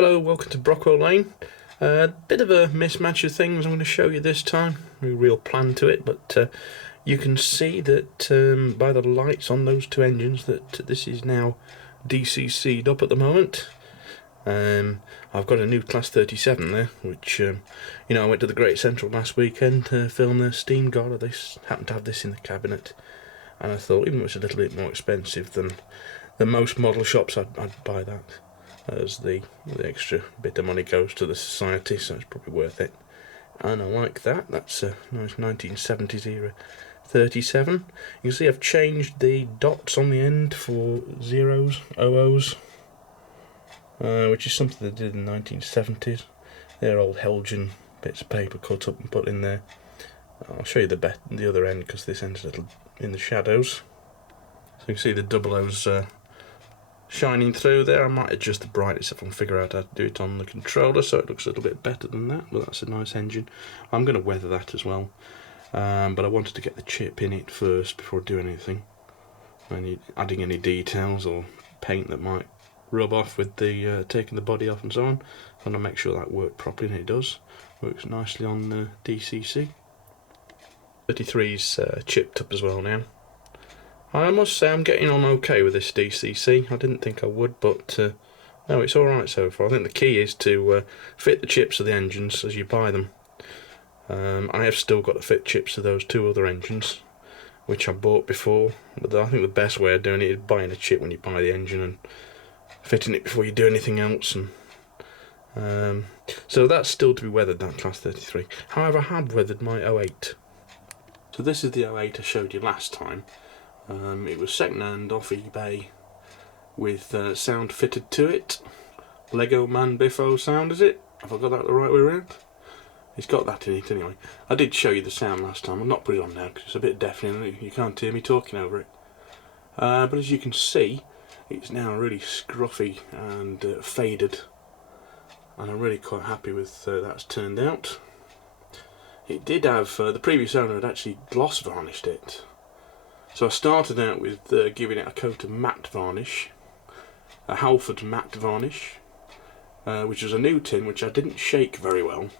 Hello, welcome to Brockwell Lane. Bit of a mismatch of things I'm going to show you this time. No real plan to it, but you can see that by the lights on those two engines that this is now DCC'd up at the moment. I've got a new Class 37 there, which, I went to the Great Central last weekend to film the Steam God. They happened to have this in the cabinet, and I thought even though it's a little bit more expensive than most model shops, I'd buy that, as the extra bit of money goes to the society, so it's probably worth it. And I like that. That's a nice 1970s era 37. You can see I've changed the dots on the end for zeros, OOs, which is something they did in the 1970s. They're old Helgian bits of paper cut up and put in there. I'll show you the other end because this end's a little in the shadows. So you can see the double O's shining through there. I might adjust the brightness if I can figure out how to do it on the controller so it looks a little bit better than that, but that's a nice engine. I'm going to weather that as well, but I wanted to get the chip in it first before I do anything. Adding any details or paint that might rub off with the taking the body off and so on. I want to make sure that worked properly, and it does. Works nicely on DCC. 33's chipped up as well now. I must say I'm getting on okay with this DCC. I didn't think I would, but no, it's alright so far. I think the key is to fit the chips of the engines as you buy them. I have still got to fit chips of those two other engines, which I bought before, but I think the best way of doing it is buying a chip when you buy the engine and fitting it before you do anything else. And so that's still to be weathered, that Class 33. However, I have weathered my 08. So this is the 08 I showed you last time. It was second hand off eBay with sound fitted to it. Lego Man Biffo sound, is it? Have I got that the right way around? It's got that in it anyway. I did show you the sound last time. I'll not put it on now because it's a bit deafening. You can't hear me talking over it. But as you can see, it's now really scruffy and faded. And I'm really quite happy with that's turned out. It did have, the previous owner had actually gloss varnished it. So I started out with giving it a coat of matte varnish, a Halford matte varnish, which was a new tin which I didn't shake very well,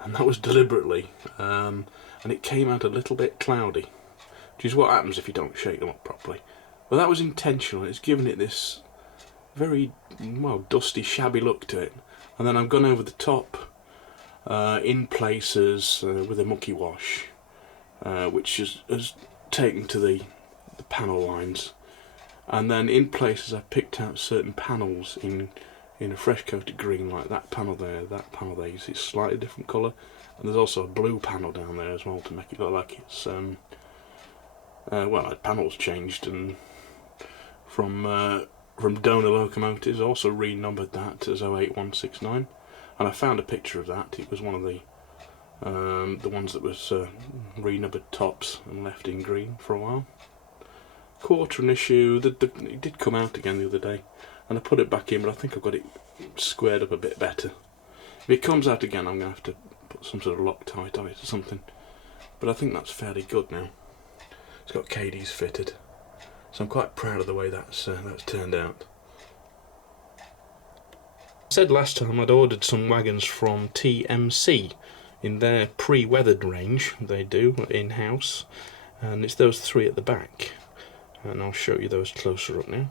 and that was deliberately, and it came out a little bit cloudy, which is what happens if you don't shake them up properly. Well, that was intentional. It's given it this very, well, dusty, shabby look to it, and then I've gone over the top in places with a mucky wash, which has taken to the panel lines, and then in places I picked out certain panels in a fresh coat of green, like that panel there, you see it's slightly different colour, and there's also a blue panel down there as well to make it look like it's well, the panel's changed, and from Donor Locomotives also renumbered that as 08169, and I found a picture of that. It was one of the ones that was renumbered tops and left in green for a while. Quarter an issue, it did come out again the other day, and I put it back in, but I think I've got it squared up a bit better. If it comes out again, I'm going to have to put some sort of Loctite on it or something, but I think that's fairly good now. It's got KDs fitted, so I'm quite proud of the way that's turned out. I said last time I'd ordered some wagons from TMC in their pre-weathered range they do in-house, and it's those three at the back, and I'll show you those closer up now.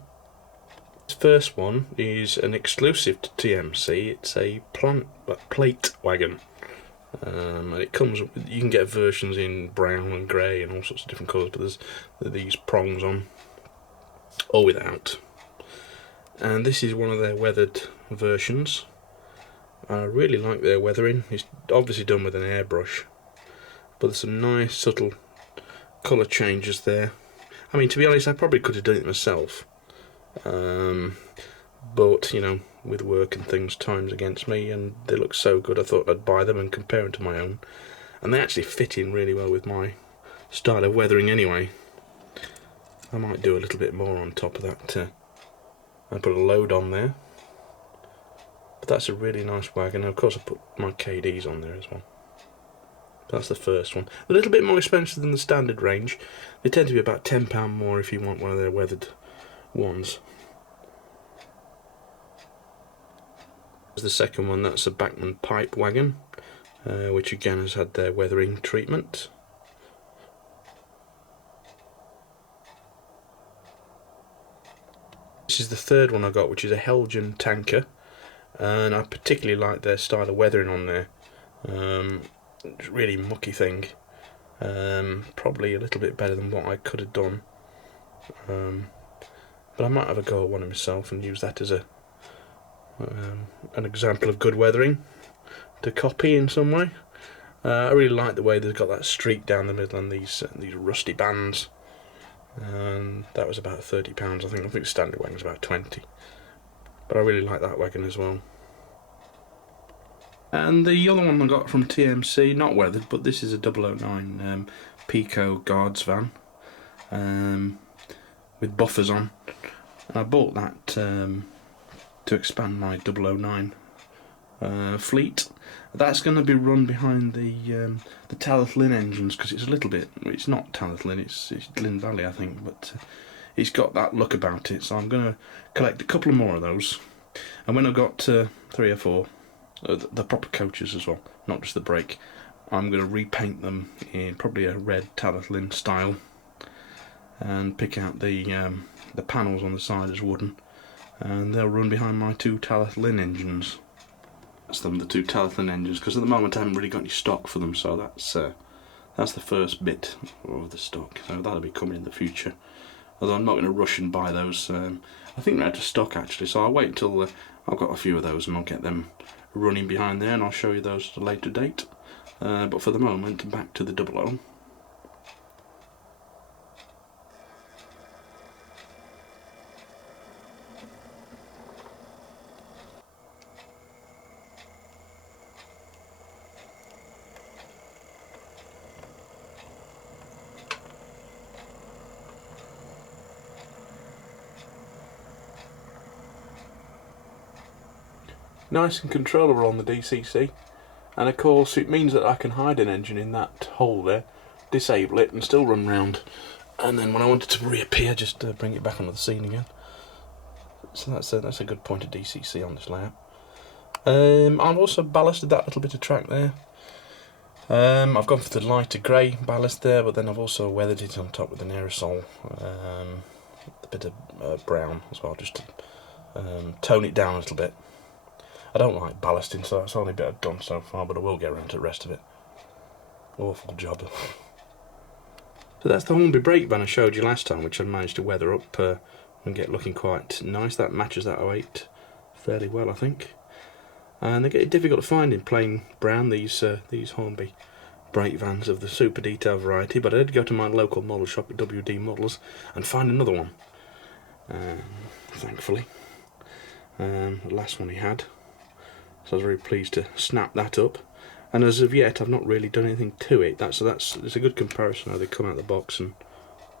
This first one is an exclusive to TMC. It's a plate wagon, and it comes, you can get versions in brown and grey and all sorts of different colours, but there's these prongs on, or without, and this is one of their weathered versions. I really like their weathering. It's obviously done with an airbrush, but there's some nice subtle colour changes there. I mean, to be honest, I probably could have done it myself, but you know, with work and things, time's against me, and they look so good I thought I'd buy them and compare them to my own, and they actually fit in really well with my style of weathering anyway. I might do a little bit more on top of that. I put a load on there. But that's a really nice wagon, and of course I put my KDs on there as well. That's the first one. A little bit more expensive than the standard range. They tend to be about £10 more if you want one of their weathered ones. The second one, that's a Bachmann pipe wagon, which again has had their weathering treatment. This is the third one I got, which is a Helgen tanker, and I particularly like their style of weathering on there. It's a really mucky thing, probably a little bit better than what I could have done, but I might have a go at one of myself and use that as an example of good weathering to copy in some way. I really like the way they've got that streak down the middle and these rusty bands. And that was about £30, I think. I think the standard wagon's about 20. But I really like that wagon as well. And the other one I got from TMC, not weathered, but this is a 009 Pico Guards van with buffers on. And I bought that to expand my 009 fleet. That's going to be run behind the Talith Lynn engines, because it's a little bit, it's not Talith Lynn, it's Lynn Valley I think, but it's got that look about it, so I'm going to collect a couple more of those, and when I've got 3 or 4, the proper coaches as well, not just the brake, I'm going to repaint them in probably a red Talith Lynn style, and pick out the panels on the side as wooden, and they'll run behind my 2 Talith Lynn engines. That's them, the 2 Talith Lynn engines, because at the moment I haven't really got any stock for them, so that's the first bit of the stock, so that'll be coming in the future. Although I'm not going to rush and buy those. I think they're out of stock actually, so I'll wait until I've got a few of those and I'll get them running behind there, and I'll show you those at a later date. But for the moment, back to the 00. Nice and controllable on the DCC, and of course it means that I can hide an engine in that hole there, disable it and still run round, and then when I want it to reappear just bring it back onto the scene again. So that's a good point of DCC on this layout. I've also ballasted that little bit of track there. I've gone for the lighter grey ballast there, but then I've also weathered it on top with an aerosol, a bit of brown as well, just to tone it down a little bit. I don't like ballasting, so that's the only bit I've done so far, but I will get around to the rest of it. Awful job. So that's the Hornby brake van I showed you last time, which I managed to weather up and get looking quite nice. That matches that 08 fairly well, I think. And they get difficult to find in plain brown, these Hornby brake vans of the super detail variety, but I did go to my local model shop at WD Models and find another one, thankfully. The last one he had. So I was very pleased to snap that up, and as of yet I've not really done anything to it. It's a good comparison how they come out of the box and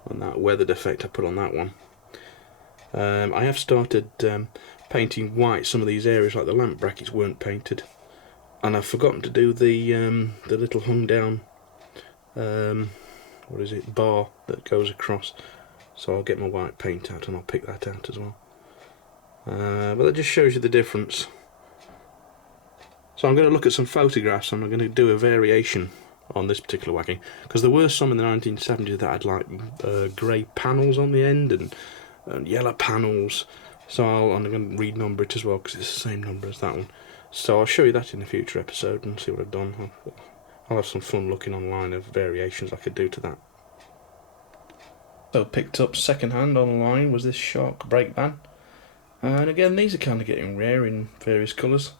that weathered effect I put on that one. I have started painting white some of these areas, like the lamp brackets weren't painted, and I've forgotten to do the little hung down bar that goes across, so I'll get my white paint out and I'll pick that out as well. But that just shows you the difference. So I'm going to look at some photographs and I'm going to do a variation on this particular wagon, because there were some in the 1970s that had like grey panels on the end and yellow panels, so I'm going to renumber it as well because it's the same number as that one. So I'll show you that in a future episode and see what I've done. I'll have some fun looking online of variations I could do to that. So picked up second hand online was this Shark brake van, and again these are kind of getting rare in various colours.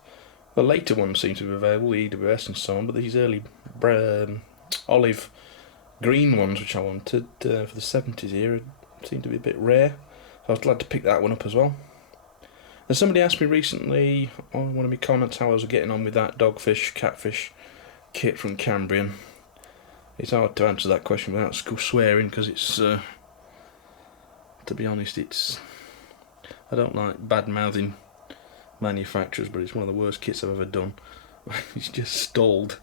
The later ones seem to be available, the EWS and so on, but these early olive green ones, which I wanted for the 70s era, seem to be a bit rare. So I was glad to pick that one up as well. And somebody asked me recently on one of my comments how I was getting on with that dogfish, catfish kit from Cambrian. It's hard to answer that question without swearing, because it's, to be honest, I don't like bad-mouthing manufacturers, but it's one of the worst kits I've ever done. It's just stalled.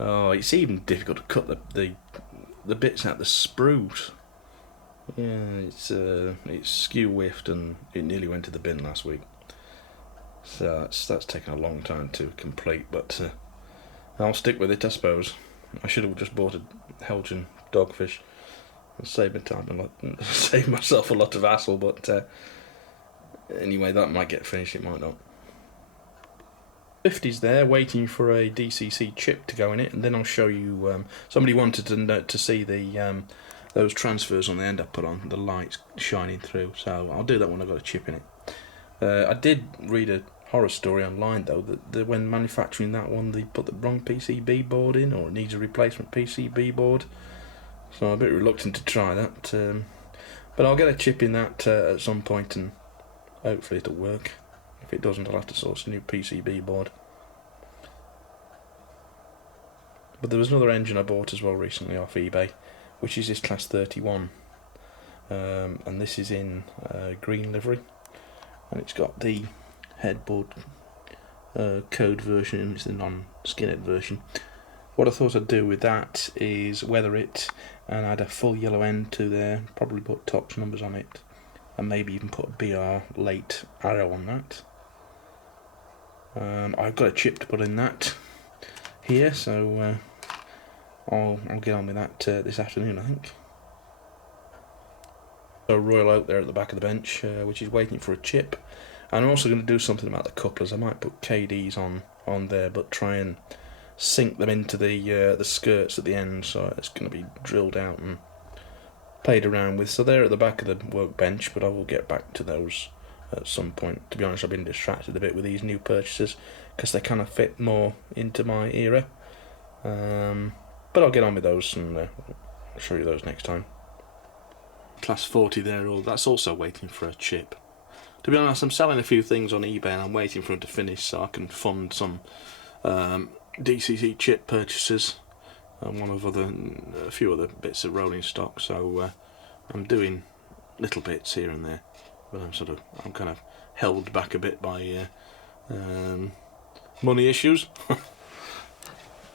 Oh, it's even difficult to cut the bits out the sprues. Yeah, it's skew whiffed and it nearly went to the bin last week. So that's taken a long time to complete, but I'll stick with it, I suppose. I should have just bought a Helgian dogfish and saved my time a lot, save myself a lot of hassle, but anyway, that might get finished, it might not. 50's there, waiting for a DCC chip to go in it, and then I'll show you. Somebody wanted to see the those transfers on the end I put on, the lights shining through, so I'll do that when I've got a chip in it. I did read a horror story online though that when manufacturing that one they put the wrong PCB board in, or it needs a replacement PCB board, so I'm a bit reluctant to try that, but I'll get a chip in that at some point and hopefully it'll work. If it doesn't, I'll have to source a new PCB board. But there was another engine I bought as well recently off eBay, which is this Class 31, and this is in green livery, and it's got the headboard code version, and it's the non-skinhead version. What I thought I'd do with that is weather it and add a full yellow end to there, probably put Tox numbers on it, and maybe even put a BR late arrow on that. I've got a chip to put in that here, so I'll get on with that this afternoon, I think. So Royal Oak there at the back of the bench, which is waiting for a chip. And I'm also going to do something about the couplers. I might put KDs on there, but try and sink them into the skirts at the end, so it's going to be drilled out and played around with. So they're at the back of the workbench, but I will get back to those at some point. To be honest, I've been distracted a bit with these new purchases because they kind of fit more into my era. But I'll get on with those and I'll show you those next time. Class 40 there, that's also waiting for a chip. To be honest, I'm selling a few things on eBay and I'm waiting for them to finish so I can fund some DCC chip purchases and a few other bits of rolling stock. So I'm doing little bits here and there, but I'm kind of held back a bit by money issues.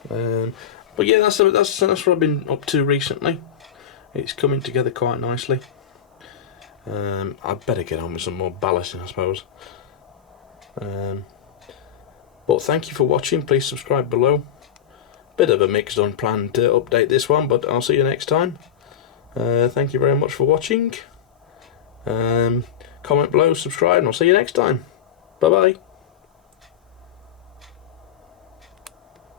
But yeah, that's what I've been up to recently. It's coming together quite nicely. I'd better get on with some more ballasting, I suppose. But thank you for watching. Please subscribe below. Bit of a mixed unplanned update this one, but I'll see you next time. Thank you very much for watching. Comment below, subscribe, and I'll see you next time. Bye bye.